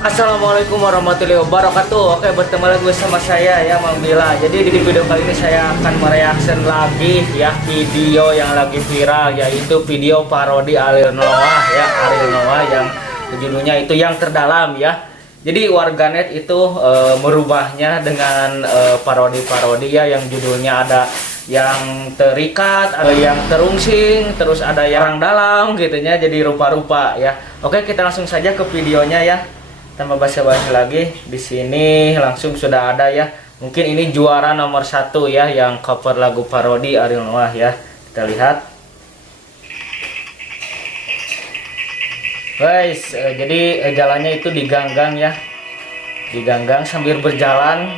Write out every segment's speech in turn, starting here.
Assalamualaikum warahmatullahi wabarakatuh. Oke, bertemu lagi bersama saya ya, Mang Bila. Jadi di video kali ini saya akan mereaction lagi ya video yang lagi viral, yaitu video parodi Ariel Noah ya, Ariel Noah yang judulnya itu Yang Terdalam ya. Jadi warganet itu merubahnya dengan parodi-parodi ya, yang judulnya ada yang terikat, ada yang terungsing, terus ada yang dalam gitunya, jadi rupa-rupa ya. Oke, kita langsung saja ke videonya ya. Tanpa basa-basi lagi, di sini langsung sudah ada ya. Mungkin ini juara nomor 1 ya, yang cover lagu parodi Ariel Noah ya. Kita lihat. Guys, jadi jalannya itu diganggang ya. Diganggang sambil berjalan.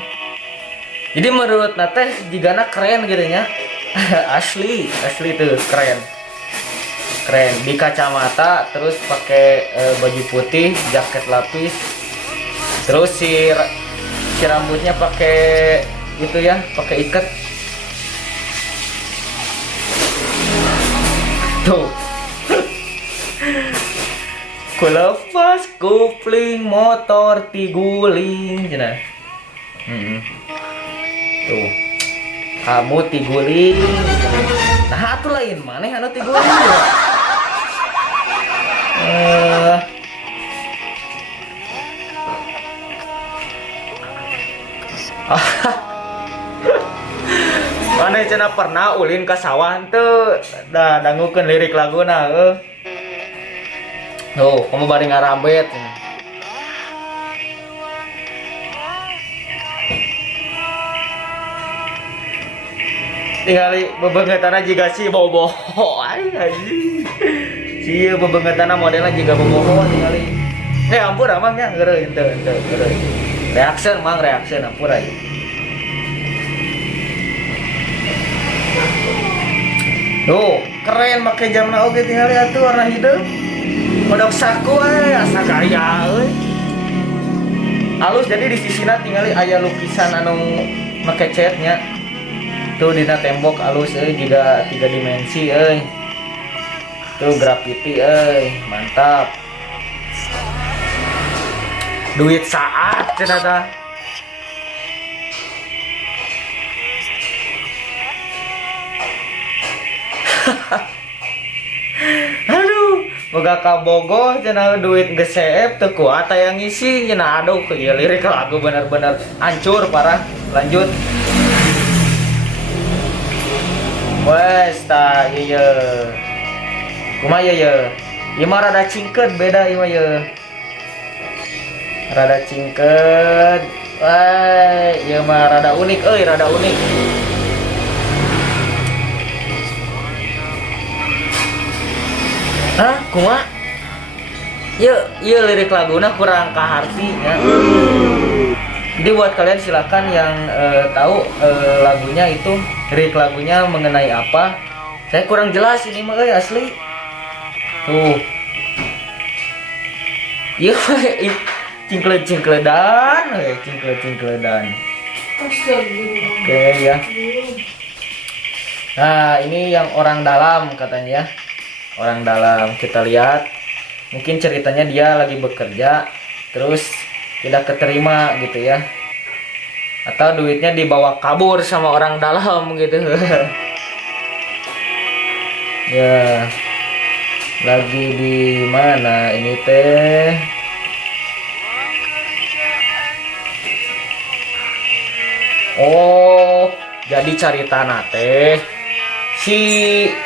Jadi menurut Nate jigana keren gitu ya. asli tuh keren. Keren, di kacamata, terus pakai baju putih, jaket lapis, terus si rambutnya pakai itu ya, pakai ikat tuh. Kulepas kupling motor tiguling cina. Tuh kamu tiguling, nah itu lain mana anu tiguling ya. Mana cina pernah ulin ke sawah tuh dah dangukeun lirik laguna tuh kamu bari ngarambet tinggali bebengetana jiga si bobo anjing si bebengetana modelnya jiga bobo tinggali ampun amangnya ngeureun teu ngeureun reaction mang reaction ampun aja. Tuh keren make jamna oge tinggali atuh warna hideung modok saku asa gaya halus. Jadi di sisina tinggali aya lukisan anu make catnya tuh dina tembok halus juga 3 dimensi tuh graffiti mantap. Duit saat cenah. Aduh, boga kabogoh cenah duit geusep teu kuat aya ngisi cenah. Aduh, ieu lirik lagu bener-bener hancur parah. Lanjut. Wes tah ieu. Kumaha ieu? Ieu mah rada cingkeut beda ieu mah ieu. Rada cingkeut. Wah, ieu mah rada unik rada unik. Hah, kumaha? Ieu lirik laguna kurang kaharti ya. Jadi buat kalian silakan yang tahu lagunya itu lirik lagunya mengenai apa. Saya kurang jelas ini mah asli. Tuh. Iya cingkledan. Oke ya. Nah, ini yang orang dalam katanya ya. Orang dalam, kita lihat. Mungkin ceritanya dia lagi bekerja terus tidak keterima gitu ya, atau duitnya dibawa kabur sama orang dalam gitu. Ya, lagi di mana ini teh? Oh, jadi caritana teh si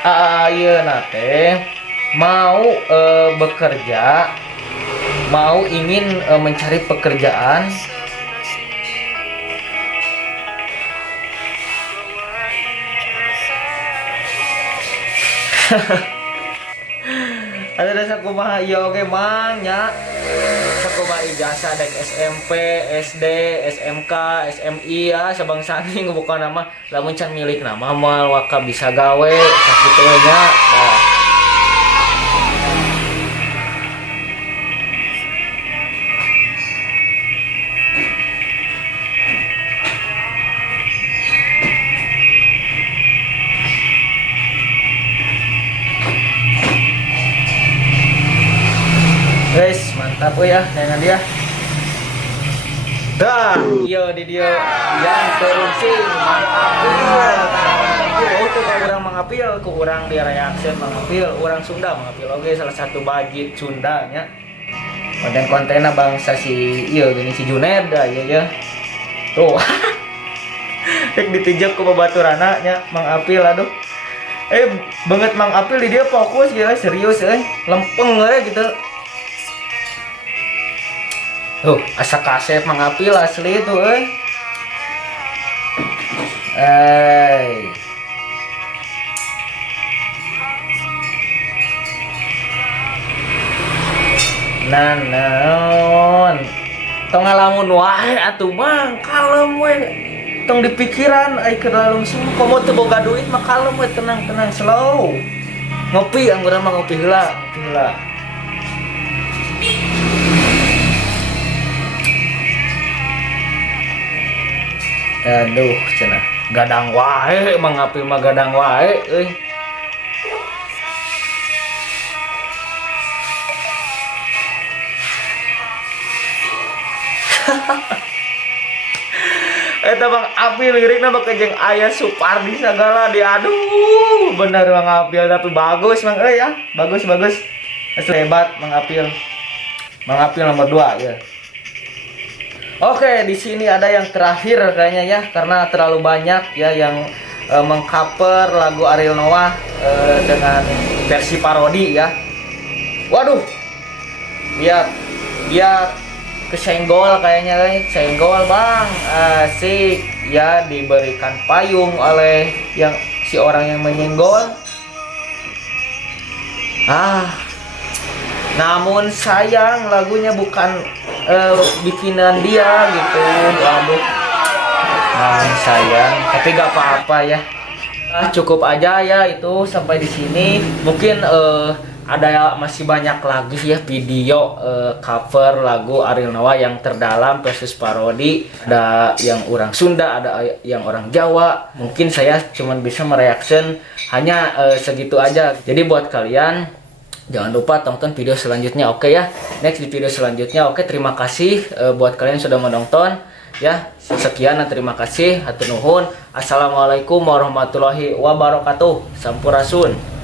ayeuna teh mau bekerja, mau ingin mencari pekerjaan. Ada desa kumaha ieu oge mang nya. Sakumaha ijazah dek SMP, SD, SMK, SMI ya sabangsani ngebuka nama lamun can milik nama moal waka bisa gawe sakitu nya. Nah. Guys, mantap ya dengan dia. Dah, iya di dia yang terusing itu ke orang mengapil, ke orang di reaction mengapil, orang Sunda mengapil. Oke, salah satu bajit Sundanya. Konten-kontennya bangsa si iya gini si Juned dah ya. Tuh. Tek ditijak ke babaturana nya mengapil aduh. Banget mengapil di dia fokus ya, serius lempeng gitu. Tuh, asa kasep mengapil asli itu naon tong ngalamun wae atuh mah kalem we tong di pikiran ai keur langsung komo teu boga duit mah kalem we tenang slow ngopi anggurna mah ngopi heula aduh cenah gadang wae mangapil mah gadang wae euy. Eta Bang Apil lirikna bakal jeung aya Supardi sagala di aduh bener Bang Apil tapi bagus Bang ya bagus asli hebat Bang Apil nomor 2 ya. Oke, di sini ada yang terakhir kayaknya ya karena terlalu banyak ya yang mengcover lagu Ariel Noah dengan versi parodi ya. Waduh. Dia kesenggol kayaknya senggol Bang. Asik ya diberikan payung oleh si orang yang menyenggol. Namun sayang lagunya bukan bikinan dia gitu. Waduh. Namun sayang, tapi gak apa-apa ya. Cukup aja ya itu sampai di sini. Mungkin ada masih banyak lagi ya video cover lagu Ariel Noah yang terdalam versus parodi. Ada yang orang Sunda, ada yang orang Jawa. Mungkin saya cuma bisa mereaction hanya segitu aja. Jadi buat kalian jangan lupa tonton video selanjutnya, oke ya. Next di video selanjutnya, oke. Terima kasih buat kalian sudah menonton ya. Sekian dan terima kasih. Hatur nuhun. Assalamualaikum warahmatullahi wabarakatuh. Sampurasun.